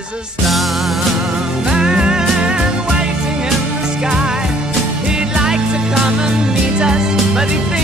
There's a starman waiting in the sky. He'd like to come and meet us, but he thinks